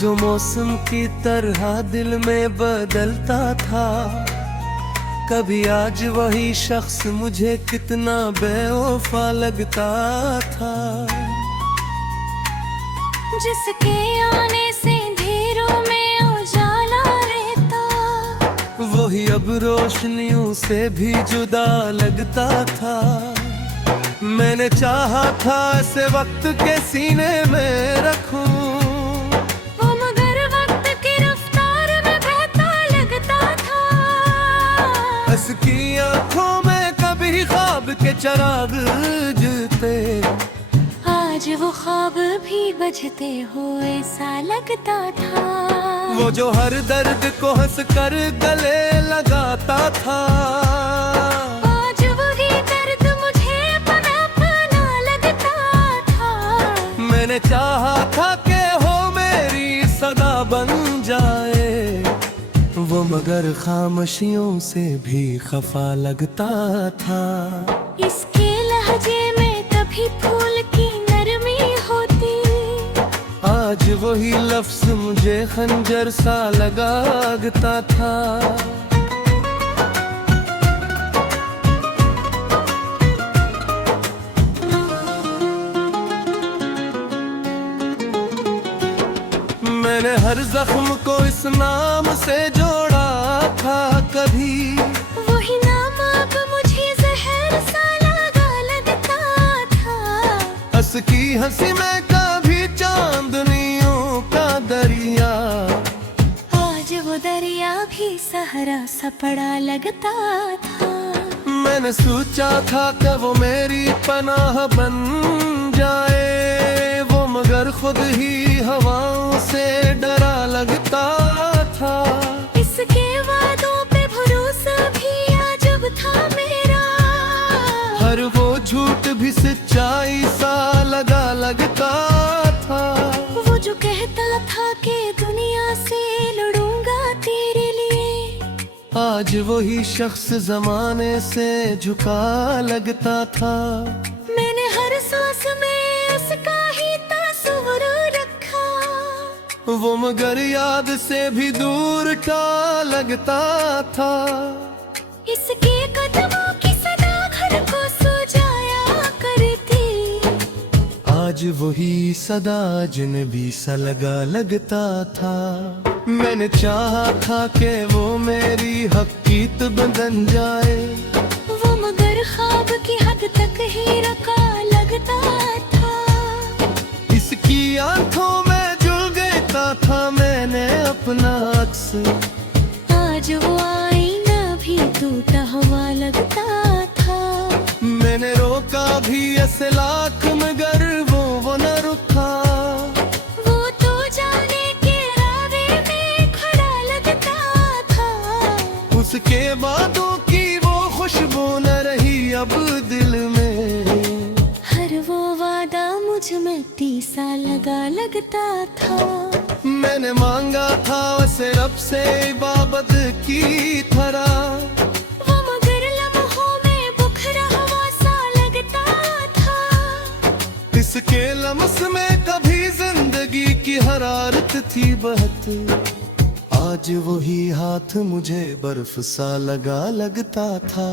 जो मौसम की तरह दिल में बदलता था, कभी आज वही शख्स मुझे कितना बेवफा लगता था। जिसके आने से अंधेरों में उजाला रहता, वही अब रोशनियों से भी जुदा लगता था। मैंने चाहा था इसे वक्त के सीने में रखूं, वो मगर वक्त की रफ्तार में बहता लगता था। उसकी आंखों में कभी ख्वाब के चिराग जलते, आज वो ख्वाब भी बजते हुए सा लगता था। वो जो हर दर्द को हंस कर गले लगाता था, आज वही दर्द मुझे अपना अपना लगता था। मैंने चाहा था कि हो मेरी सदा बन जाए, वो मगर खामोशियों से भी खफा लगता था। इसके लहजे में कभी फूल की नरमी होती, आज वही लफ्ज मुझे खंजर सा लगता था। मैंने हर जख्म को इस नाम से जोड़ा था, कभी वही नाम अब मुझे जहर सा लगा लगता था। हंस की हंसी में कभी चांदनियों का दरिया, आज वो दरिया भी सहरा सा पड़ा लगता था। मैंने सोचा था कि वो मेरी पनाह बन जाए, वो मगर खुद ही हवाओं से डरा लगता था। इसके वादों पे भरोसा भी अजब था मेरा, हर वो झूठ भी सच्चाई सा लगता था। वो जो कहता था कि दुनिया से लड़ूंगा तेरे लिए, आज वही शख्स जमाने से झुका लगता था। मैंने हर सांस में उसका ही तस्वीर रखा, वो मगर याद से भी दूर का लगता था। इसके कदमों की सदा घर को सुझाया करती, आज वही सदा अजनबी सा लगता था। मैंने चाहा था कि वो मेरी हकीकत बन जाए, वो मगर ख्वाब की हद तक ही रखा लगता था। इसकी आंखों में जुल गया था मैंने अपना अक्स, आज वो आईना भी टूटा हुआ लगता था। मैंने रोका भी ऐसे लाख मगर वो न रुका, वो तो जाने के रावे में खड़ा लगता था। उसके बातों की वो खुशबू न रही अब दिल में, हर वो वादा मुझ में टीसा लगता था। मैंने मांगा था उसे रब से इबादत की तरह, वो मगर लम्हों में बुखरा हुआ सा लगता था। इसके लम्स में कभी जिंदगी की हरारत थी बहत, आज वही हाथ मुझे बर्फ सा लगता था।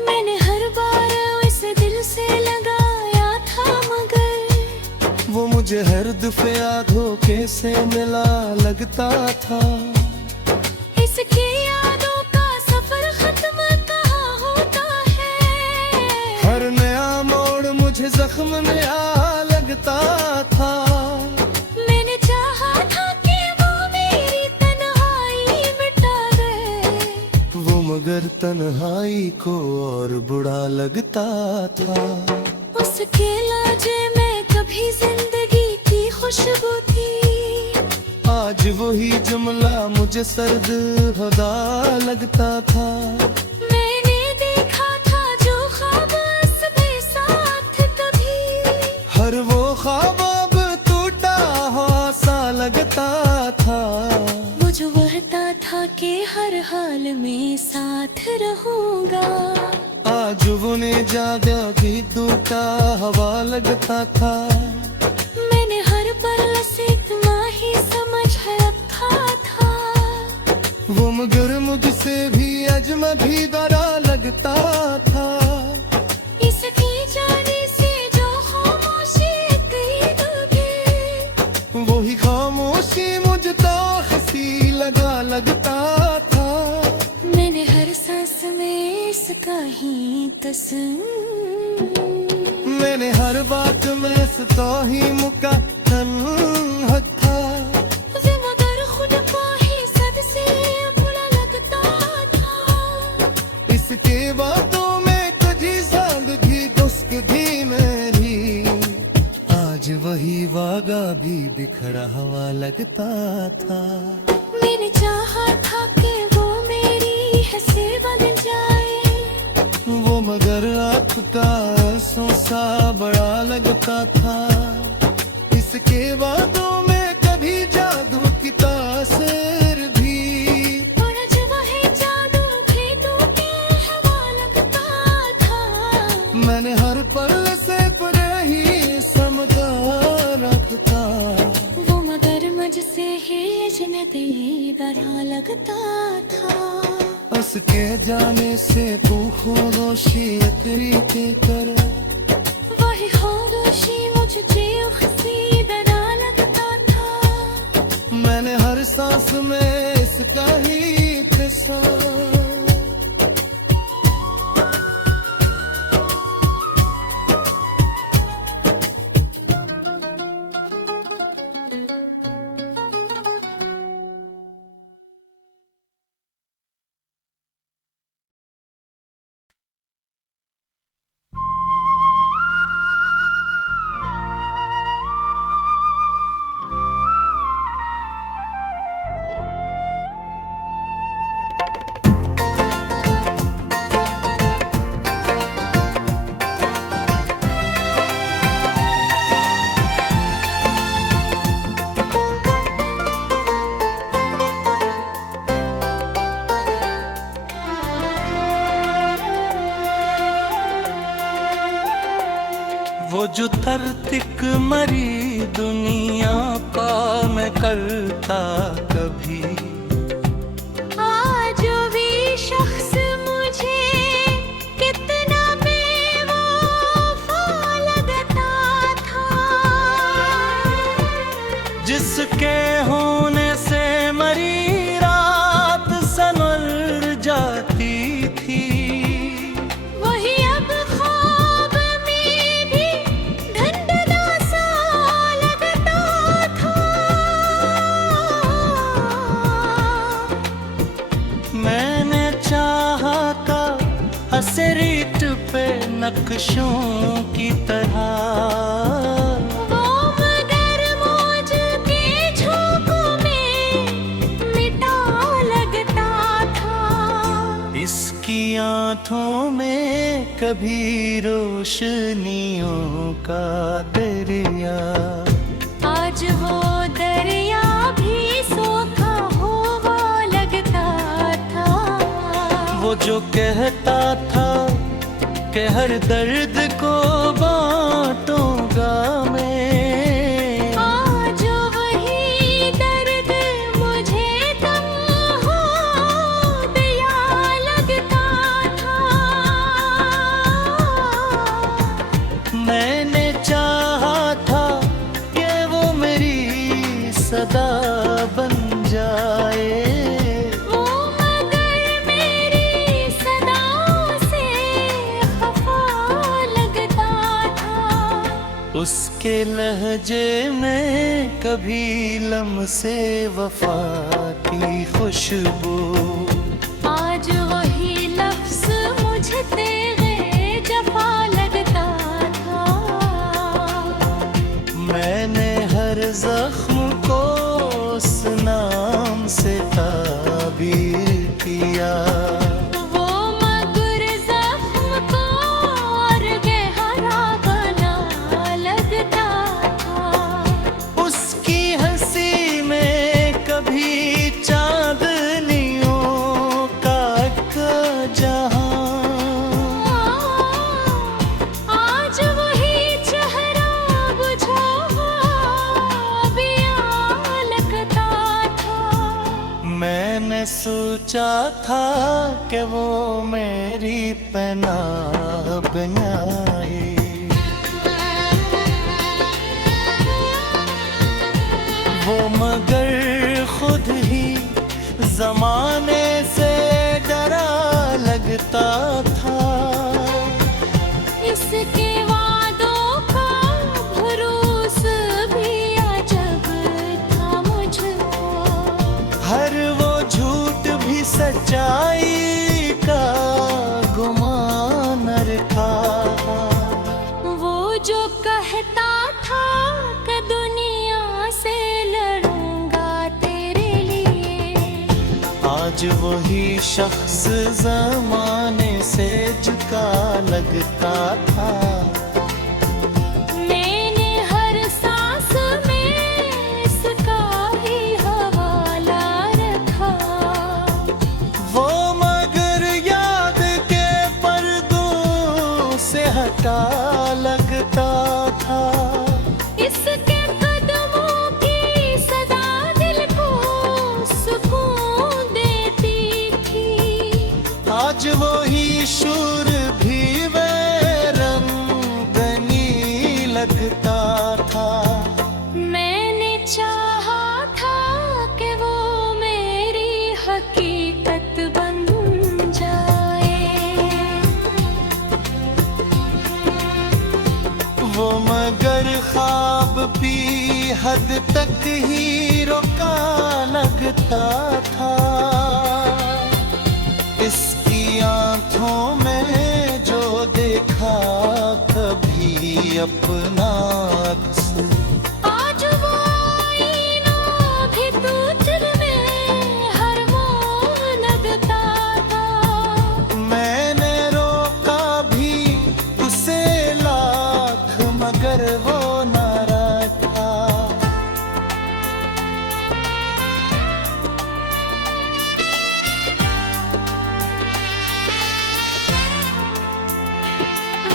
मैंने हर बार इस दिल से लगाया था मगर वो मुझे हर दफे धोखे से मिला लगता था। इसकी यादों का सफर खत्म कहाँ होता है, हर नया मोड़ मुझे जख्म नया लगता था। मैंने चाहा था कि वो मेरी तन्हाई मिटा दे, वो मगर तन्हाई को और बुरा लगता था। उसके लाजे में कभी जिंदगी की खुशबू थी, आज वही जुमला मुझे सर्द हदा लगता था। मैंने देखा था जो ख्वाब उसके साथ कभी, हर वो ख्वाब अब टूटा हुआ सा लगता था। वो जो कहता था कि हर हाल में साथ रहूंगा, आज वो ने ज्यादा भी टूटा हवा लगता था। मैंने हर पल से नहीं समझ रखा था। वो मगर मुझसे भी अजनबी बड़ा लगता था। इसके जाने से जो खामोशी करीब भी, वही खामोशी मुझ तो हंसी लगा लगता था। मैंने हर सांस में इसका ही तस्वीर, मैंने हर बात में इसका ही मुकद्दर था। वे मगर खुद को ही सद से बुरा लगता था। इसके बातों में कभी जिंदगी दुस्क थी मेरी। आज वही वागा भी बिखरा हुआ लगता था। मैंने चाहा था कि वो मेरी हंसी बन जाए, वो मगर आपका सोसा बड़ा लगता था। इसके बातों में कभी जादू की तासीर भी, और जब वही जादू भी टूटे हवा लगता था। मैंने हर पल से परे ही समझा रखता। वो मगर मुझसे ही अजनबी बड़ा लगता था। उसके जाने से तू खामोशी अकरीते कर, वही खामोशी मुझे हंसी बना लगता था। मैंने हर सांस में इसका ही तस्वीर। वो जो तरतिक मरी दुनिया का मैं करता कभी, आज भी शख्स मुझे कितना बेवफा लगता था। जिसके होने से मरी रात संवर जाती थी। वही अब ख्वाब में भी धंधला सा लगता था। मैंने चाहा था हसरीत पे नक्शों की तरह, वो मगर मौज के झोंकों में मिटा लगता था। इसकी आंखों में कभी रोशनियों का दरिया, आज वो दरिया भी सूखा हुआ लगता था। वो जो कहता था कि हर दर्द को बांटूंगा मैं, आज वही दर्द मुझे तन्हा दिया लगता था। मैंने चाहा था कि वो मेरी सदा बन जाए। वो मगर मेरी सदाओं से खफा लगता था। उसके लहजे में कभी लम्से वफा की खुशबू, आज वही लफ्ज मुझे तेरे जफा लगता था। मैंने हर जख्म को उस नाम से ताबीर किया। वो मगर जख्म को और गहरा बना लगता था। उसकी हंसी में कभी चांदनियों सोचा था कि वो मेरी पनाह बनाए, वो मगर खुद ही जमाने से डरा लगता था। इसके वादों का भरोस भी अजब था मुझको, हर वो झूठ भी सच्चाई का गुमान रखा। वो जो कहता था कि दुनिया से लड़ूंगा तेरे लिए, आज वही शख्स जमाने से झुका लगता था। मैंने हर सांस में इसका ही हवाला रखा। वो मगर याद के पर्दों से हटा लगता था। इसके कदमों की सदा दिल को सुकून देती थी। आज वही शूर भी रंगनी लगता था। मैंने चाहा था कि वो मेरी हकीकत बन जाए, वो मगर ख्वाब भी हद तक ही रोका लगता था। इसकी आंखों में जो देखा कभी अपना अक्स, आज वो आईना भी दूर में हर मोड़ लगता था। मैंने रोका भी उसे लाख मगर वो नाराज था।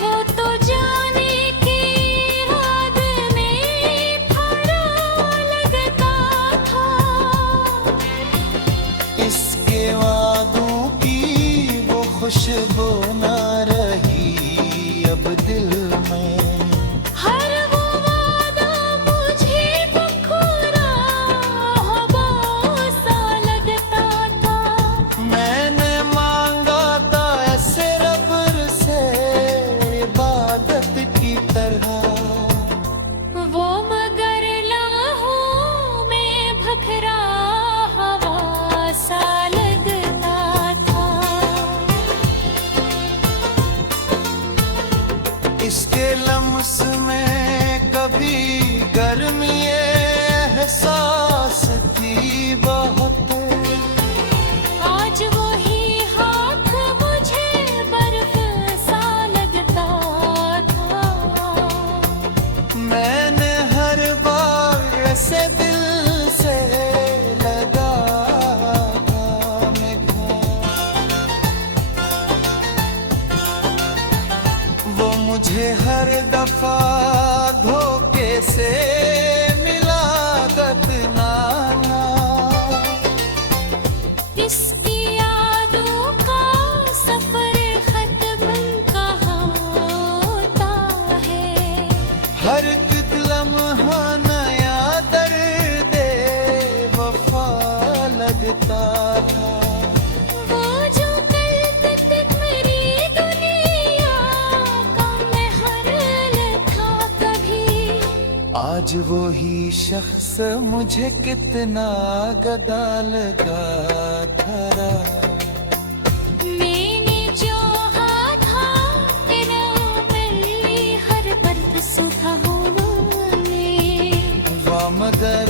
वो तो जाने की याद में खड़ा लगता था। इसके वादों की वो खुशबू न रही अब दिल में। हर वो वादा मुझे बखूरा हवा सा लगता था। मैंने मांगा था ऐसे रब से इबादत की तरह। वो मगर लाहों में भखरा हवा सा लगता था। इसके लम्स में कभी गर्मी एहसास थी बहुत। आज वही हाथ मुझे बर्फ सा लगता था। मैंने हर बार ऐसे दिल से लगा वो मुझे हर दफा धोखे से मिला गदनाना। इसकी यादों का सफर खत्म कहाँ होता है। हर एक लम्हा नया दर्द वफा लगता था। वो जो कल तक मेरी दुनिया का महल था कभी, आज वही शख्स मुझे कितना गदा लगा था। मैंने चाहा था तेरा पल्ली हर बर्द सुधा होने। मगर